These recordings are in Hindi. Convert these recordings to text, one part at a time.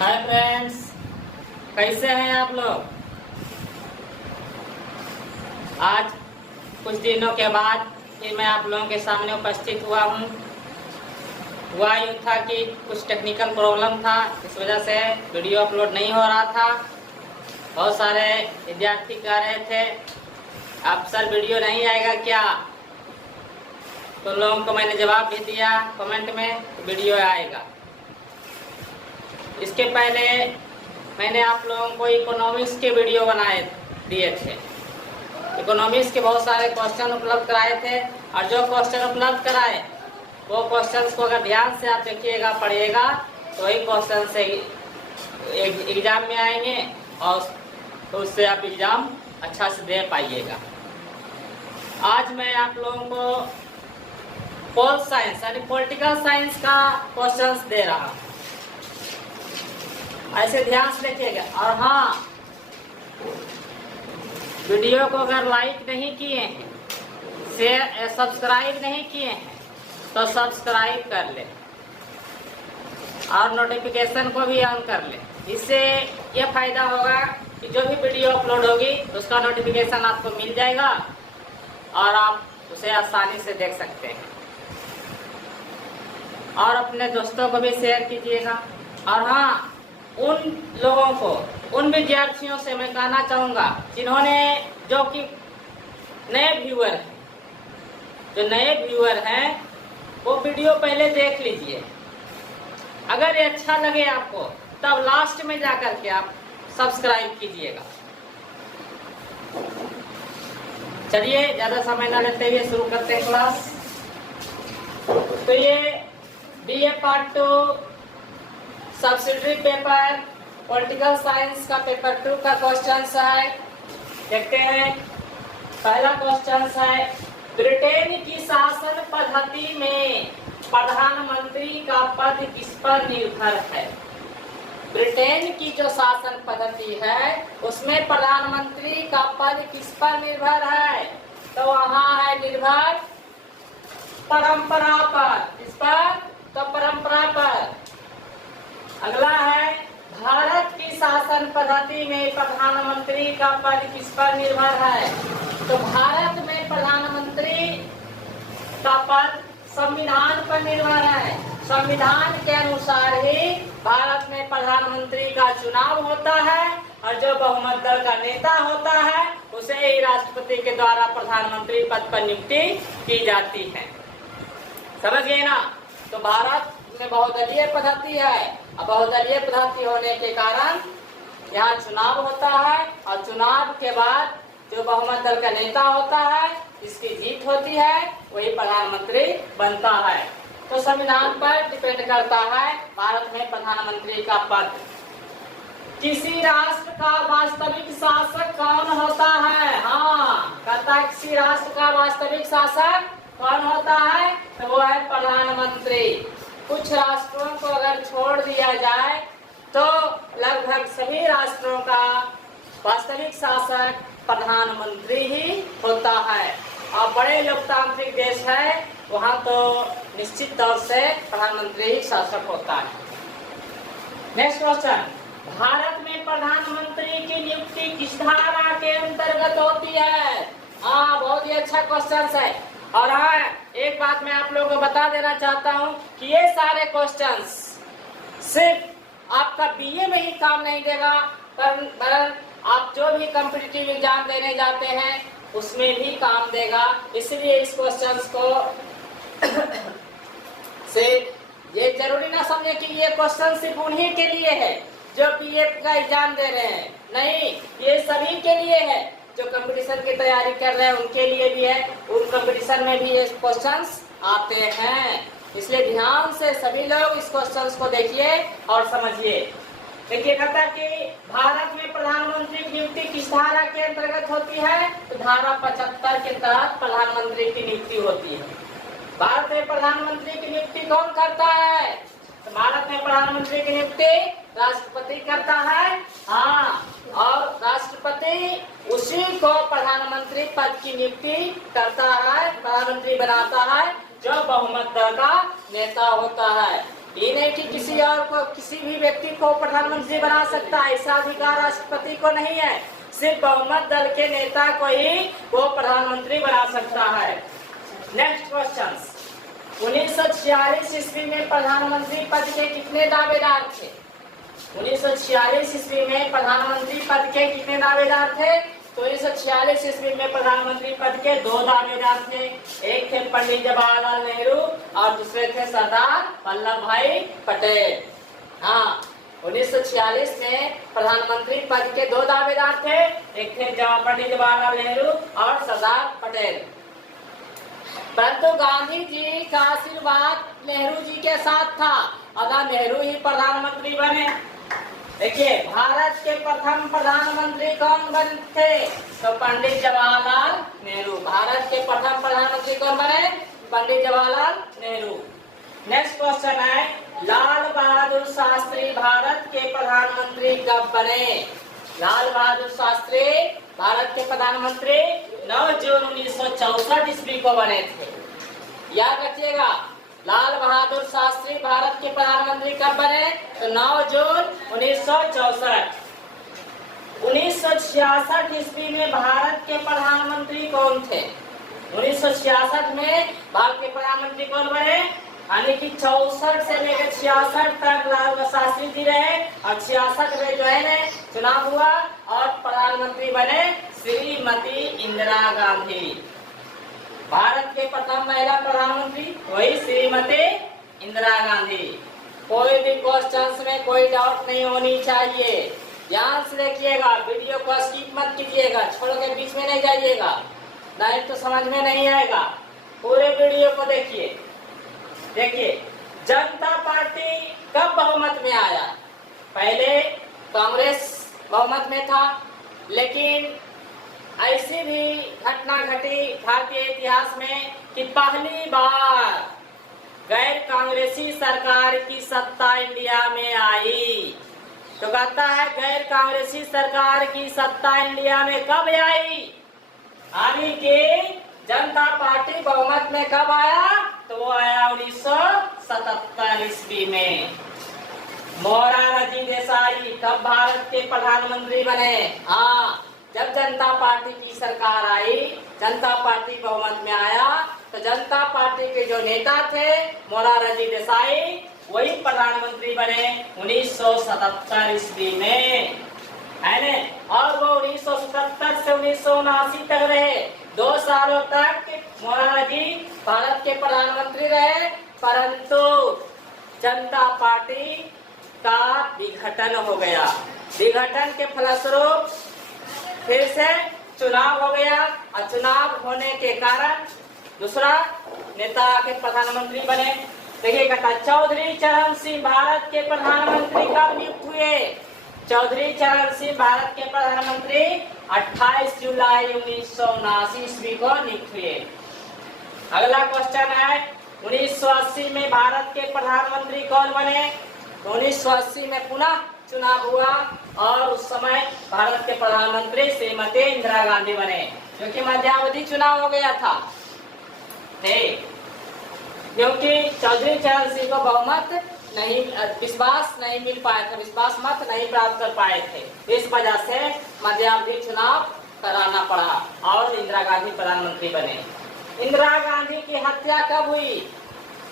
हाय फ्रेंड्स, कैसे हैं आप लोग। आज कुछ दिनों के बाद फिर मैं आप लोगों के सामने उपस्थित हुआ हूँ। हुआ यूँ था कि कुछ टेक्निकल प्रॉब्लम था, इस वजह से वीडियो अपलोड नहीं हो रहा था। बहुत सारे विद्यार्थी कह रहे थे अब सर वीडियो नहीं आएगा क्या, तो लोगों को मैंने जवाब भी दिया कमेंट में, तो वीडियो आएगा। इसके पहले मैंने आप लोगों को इकोनॉमिक्स के वीडियो बनाए दिए थे। इकोनॉमिक्स के बहुत सारे क्वेश्चन उपलब्ध कराए थे, और जो क्वेश्चन उपलब्ध कराए वो क्वेश्चन को अगर ध्यान से आप देखिएगा पढ़िएगा तो वही क्वेश्चन से एग्जाम में आएंगे और तो उससे आप एग्जाम अच्छा से दे पाइएगा। आज मैं आप लोगों को पोल साइंस यानी पॉलिटिकल साइंस का क्वेश्चंस दे रहा हूँ, ऐसे ध्यान से देखिएगा। और हाँ, वीडियो को अगर लाइक नहीं किए हैं, शेयर सब्सक्राइब नहीं किए हैं तो सब्सक्राइब कर ले और नोटिफिकेशन को भी ऑन कर ले। इससे यह फायदा होगा कि जो भी वीडियो अपलोड होगी उसका नोटिफिकेशन आपको मिल जाएगा और आप उसे आसानी से देख सकते हैं। और अपने दोस्तों को भी शेयर कीजिएगा। और हाँ, उन लोगों को, उन विद्यार्थियों से मैं कहना चाहूँगा जिन्होंने, जो कि नए व्यूअर हैं, जो नए व्यूअर हैं वो वीडियो पहले देख लीजिए। अगर ये अच्छा लगे आपको तब लास्ट में जाकर के आप सब्सक्राइब कीजिएगा। चलिए ज़्यादा समय न लेते हुए शुरू करते हैं क्लास। तो ये BA part 2 subsidiary paper political science का पेपर 2 का क्वेश्चन है। देखते हैं, पहला क्वेश्चन है, ब्रिटेन की शासन पद्धति में प्रधानमंत्री का पद किस पर निर्भर है। ब्रिटेन की जो शासन पद्धति है उसमें प्रधानमंत्री का पद किस पर निर्भर है, तो वहाँ है निर्भर परंपरा पर। किस पर, तो परंपरा पर। अगला है, भारत की शासन पद्धति में प्रधानमंत्री का पद किस पर निर्भर है, तो भारत में प्रधानमंत्री का पद संविधान पर निर्भर है। संविधान के अनुसार ही भारत में प्रधानमंत्री का चुनाव होता है और जो बहुमत दल का नेता होता है उसे ही राष्ट्रपति के द्वारा प्रधानमंत्री पद पर नियुक्ति की जाती है। समझ गए ना। तो भारत में बहुदलीय पद्धति है, और बहुदलीय पद्धति होने के कारण यहाँ चुनाव होता है, और चुनाव के बाद जो बहुमत दल का नेता होता है, जिसकी जीत होती है, वही प्रधानमंत्री बनता है। तो संविधान पर डिपेंड करता है भारत में प्रधानमंत्री का पद। किसी राष्ट्र का वास्तविक शासक कौन होता है, हाँ कहता है किसी राष्ट्र का वास्तविक शासक कौन होता है, तो वो है प्रधानमंत्री। कुछ राष्ट्रों को अगर छोड़ दिया जाए तो लगभग सभी राष्ट्रों का वास्तविक शासक प्रधानमंत्री ही होता है। और बड़े लोकतांत्रिक देश है वहाँ तो निश्चित तौर से प्रधानमंत्री ही शासक होता है। नेक्स्ट क्वेश्चन, भारत में प्रधानमंत्री की नियुक्ति किस धारा के अंतर्गत होती है। हाँ, बहुत ही अच्छा क्वेश्चन है। और हाँ, एक बात मैं आप लोगों को बता देना चाहता हूँ कि ये सारे क्वेश्चंस सिर्फ आपका BA में ही काम नहीं देगा, पर आप जो भी कॉम्पिटिटिव एग्जाम देने जाते हैं उसमें भी काम देगा। इसलिए इस क्वेश्चंस को से ये जरूरी ना समझे कि ये क्वेश्चन सिर्फ उन्हीं के लिए है जो BA का एग्जाम दे रहे हैं। नहीं, ये सभी के लिए है। जो कंपटीशन की तैयारी कर रहे हैं उनके लिए भी है, उन कंपटीशन में भी ये क्वेश्चंस आते हैं। इसलिए ध्यान से सभी लोग इस क्वेश्चंस को देखिए और समझिए। देखिए, कहता है कि भारत में प्रधानमंत्री की नियुक्ति किस धारा के अंतर्गत होती है, तो धारा 75 के तहत प्रधानमंत्री की नियुक्ति होती है। भारत में प्रधानमंत्री की नियुक्ति कौन करता है, तो भारत में प्रधानमंत्री की नियुक्ति राष्ट्रपति करता है। हाँ, और राष्ट्रपति उसी को प्रधानमंत्री पद की नियुक्ति करता है, प्रधानमंत्री बनाता है जो बहुमत दल का नेता होता है। ये नहीं कि किसी और को, किसी भी व्यक्ति को प्रधानमंत्री बना सकता है, ऐसा अधिकार राष्ट्रपति को नहीं है। सिर्फ बहुमत दल के नेता को ही वो प्रधानमंत्री बना सकता है। नेक्स्ट क्वेश्चन, 1946 ईस्वी में प्रधानमंत्री पद के कितने दावेदार थे? 1946 ईस्वी में प्रधानमंत्री पद के कितने दावेदार थे? तो 1946 ईस्वी में प्रधानमंत्री पद के 2 दावेदार थे। एक थे पंडित जवाहरलाल नेहरू और दूसरे थे सरदार वल्लभ भाई पटेल। हाँ, 1946 में प्रधानमंत्री पद के 2 दावेदार थे, एक थे पंडित जवाहरलाल नेहरू और सरदार पटेल। परंतु गांधी जी का आशीर्वाद नेहरू जी के साथ था, अगर नेहरू ही प्रधानमंत्री बने। देखिए, भारत के प्रथम प्रधानमंत्री कौन बने थे? तो पंडित जवाहरलाल नेहरू। भारत के प्रथम प्रधानमंत्री कौन बने? पंडित जवाहरलाल नेहरू। नेक्स्ट क्वेश्चन है, लाल बहादुर शास्त्री भारत के प्रधानमंत्री कब बने? लाल बहादुर शास्त्री भारत के प्रधानमंत्री 9 जून 1964 ईस्वी को बने थे। याद रखिएगा, लाल बहादुर शास्त्री भारत के प्रधानमंत्री कब बने? तो 9 जून 1964। 1966 ईस्वी में भारत के प्रधानमंत्री कौन थे? 1966 में भारत के प्रधानमंत्री कौन बने? यानी कि 64 से लेकर 66 तक लाल बहादुर शास्त्री जी रहे और 66 में जो है ना चुनाव हुआ और प्रधानमंत्री बने श्रीमती इंदिरा गांधी। भारत के प्रथम महिला प्रधानमंत्री वही श्रीमती इंदिरा गांधी। कोई भी क्वेश्चंस में कोई डाउट नहीं होनी चाहिए। ध्यान से देखिएगा, वीडियो को स्किप मत कीजिएगा, छोड़ के बीच में नहीं जाइएगा, नहीं तो समझ में नहीं आएगा। पूरे वीडियो को देखिए। देखिए, जनता पार्टी कब बहुमत में आया? पहले कांग्रेस बहुमत में था, लेकिन ऐसी भी घटना घटी भारतीय इतिहास में कि पहली बार गैर कांग्रेसी सरकार की सत्ता इंडिया में आई। तो कहता है गैर कांग्रेसी सरकार की सत्ता इंडिया में कब आई? यानी कि जनता पार्टी बहुमत में कब आया? तो वो आया 1977 ईस्वी में। मोरारजी देसाई कब भारत के प्रधानमंत्री बने? हाँ, जब जनता पार्टी की सरकार आई, जनता पार्टी बहुमत में आया, तो जनता पार्टी के जो नेता थे मोरारजी देसाई वही प्रधानमंत्री बने 1977 ईस्वी में, है ना। और वो 1977 से 1979 तक रहे। 2 सालों तक मोरारजी भारत के प्रधानमंत्री रहे, परंतु जनता पार्टी का विघटन हो गया। विघटन के फलस्वरूप फिर से चुनाव हो गया और चुनाव होने के कारण दूसरा नेता के प्रधानमंत्री बने। देखिए, कहता चौधरी चरण सिंह भारत के प्रधानमंत्री कब नियुक्त हुए? चौधरी चरण सिंह भारत के प्रधानमंत्री 28 जुलाई 1979 ईस्वी को नियुक्त हुए। अगला क्वेश्चन है, 1980 में भारत के प्रधानमंत्री कौन बने? 1980 में पुनः चुनाव हुआ और उस समय भारत के प्रधानमंत्री श्रीमती इंदिरा गांधी बने, क्योंकि मध्यावधि चुनाव हो गया था। क्योंकि चौधरी चरण सिंह को बहुमत नहीं, विश्वास नहीं मिल पाया था, विश्वास मत नहीं प्राप्त कर पाए थे। इस वजह से मध्यावधि चुनाव कराना पड़ा और इंदिरा गांधी प्रधानमंत्री बने। इंदिरा गांधी की हत्या कब हुई?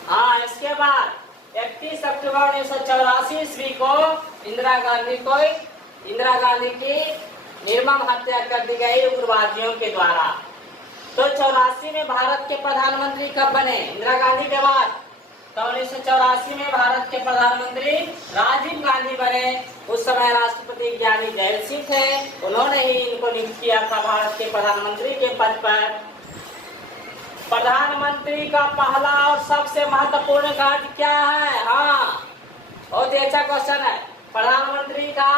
हाँ, इसके बाद 31 अक्टूबर 1984 ईस्वी को इंदिरा गांधी की निर्मम हत्या कर दी गई उग्रवादियों के द्वारा। तो 84 में भारत के प्रधानमंत्री कब बने? इंदिरा गांधी के बाद। तो 1984 में भारत के प्रधानमंत्री राजीव गांधी बने। उस समय राष्ट्रपति ज्ञानी जैल सिंह थे, उन्होंने ही इनको नियुक्त किया था भारत के प्रधानमंत्री के पद पर। प्रधानमंत्री का पहला और सबसे महत्वपूर्ण कार्य क्या है? हाँ, बहुत ही अच्छा क्वेश्चन है। प्रधानमंत्री का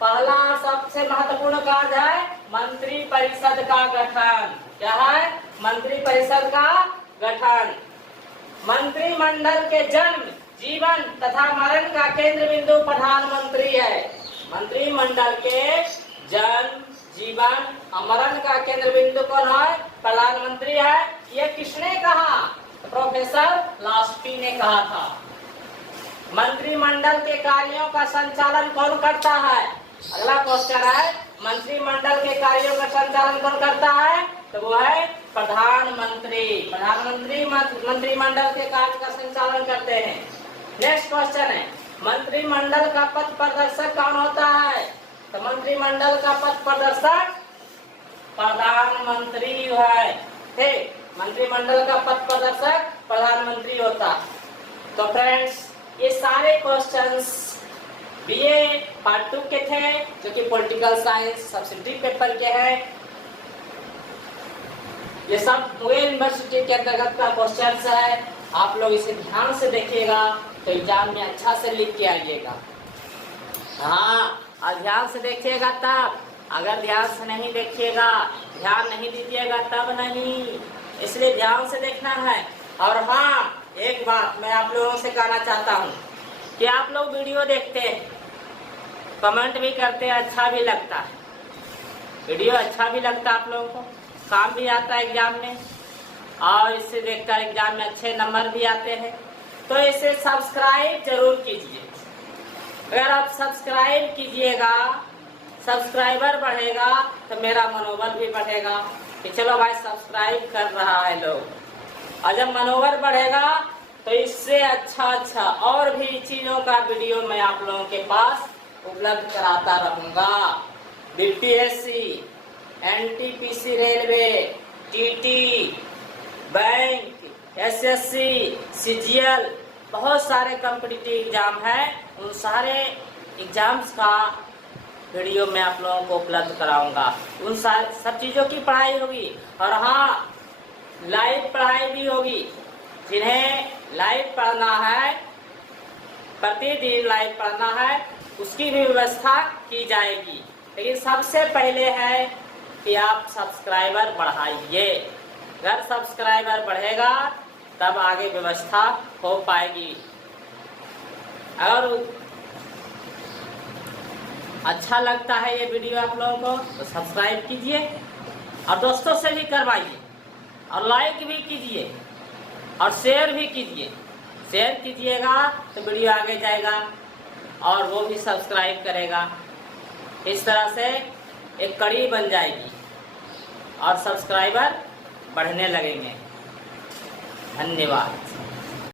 पहला और सबसे महत्वपूर्ण कार्य है मंत्री परिषद का गठन। क्या है? मंत्री परिषद का गठन। मंत्रिमंडल के जन्म, जीवन तथा मरण का केंद्र बिंदु प्रधानमंत्री है। मंत्रिमंडल के जन्म, जीवन और मरण का केंद्र बिंदु कौन है? प्रधानमंत्री है। ये किसने कहा? प्रोफेसर लास्की ने कहा था। मंत्रिमंडल के कार्यों का संचालन कौन करता है? अगला क्वेश्चन है, मंत्रिमंडल के कार्यों का संचालन कौन करता है? तो वो है प्रधानमंत्री। प्रधानमंत्री मंत्रिमंडल के कार्य का संचालन करते हैं। नेक्स्ट क्वेश्चन है, मंत्रिमंडल का पथ प्रदर्शक कौन होता है? तो मंत्रिमंडल का पथ प्रदर्शक प्रधानमंत्री है। ठीक, मंत्रिमंडल का पथ प्रदर्शक प्रधानमंत्री होता। तो फ्रेंड्स, ये सारे क्वेश्चंस बीए पार्ट 2 के थे, जो कि पॉलिटिकल साइंस सब्सिडी पेपर के हैं। ये सब मुंगेर यूनिवर्सिटी के अंतर्गत का क्वेश्चंस है। आप लोग इसे ध्यान से देखिएगा तो एग्जाम में अच्छा से लिख के आइएगा। हाँ, और ध्यान से देखिएगा तब, अगर ध्यान से नहीं देखिएगा, ध्यान नहीं दीजिएगा तब नहीं, इसलिए ध्यान से देखना है। और हाँ, एक बात मैं आप लोगों से कहना चाहता हूँ कि आप लोग वीडियो देखते हैं, कमेंट भी करते हैं, अच्छा भी लगता है, वीडियो अच्छा भी लगता है आप लोगों को, काम भी आता है एग्जाम में, और इससे देखकर एग्जाम में अच्छे नंबर भी आते हैं। तो इसे सब्सक्राइब जरूर कीजिए। अगर आप सब्सक्राइब कीजिएगा, सब्सक्राइबर बढ़ेगा तो मेरा मनोबल भी बढ़ेगा कि चलो भाई सब्सक्राइब कर रहा है लोग, और जब मनोबल बढ़ेगा तो इससे अच्छा और भी चीजों का वीडियो मैं आप लोगों के पास उपलब्ध कराता रहूंगा। BPSC, NTPC, railway, TT, bank, SSC, CGL, बहुत सारे कॉम्पिटिटिव एग्जाम हैं, उन सारे एग्जाम्स का वीडियो मैं आप लोगों को उपलब्ध कराऊंगा। उन सब चीज़ों की पढ़ाई होगी, और हाँ, लाइव पढ़ाई भी होगी। जिन्हें लाइव पढ़ना है, प्रतिदिन लाइव पढ़ना है, उसकी भी व्यवस्था की जाएगी। लेकिन सबसे पहले है कि आप सब्सक्राइबर बढ़ाइए। अगर सब्सक्राइबर बढ़ेगा तब आगे व्यवस्था हो पाएगी। अगर अच्छा लगता है ये वीडियो आप लोगों को तो सब्सक्राइब कीजिए, और दोस्तों से भी करवाइए, और लाइक भी कीजिए, और शेयर भी कीजिए। शेयर कीजिएगा तो वीडियो आगे जाएगा और वो भी सब्सक्राइब करेगा। इस तरह से एक कड़ी बन जाएगी और सब्सक्राइबर बढ़ने लगेंगे। धन्यवाद।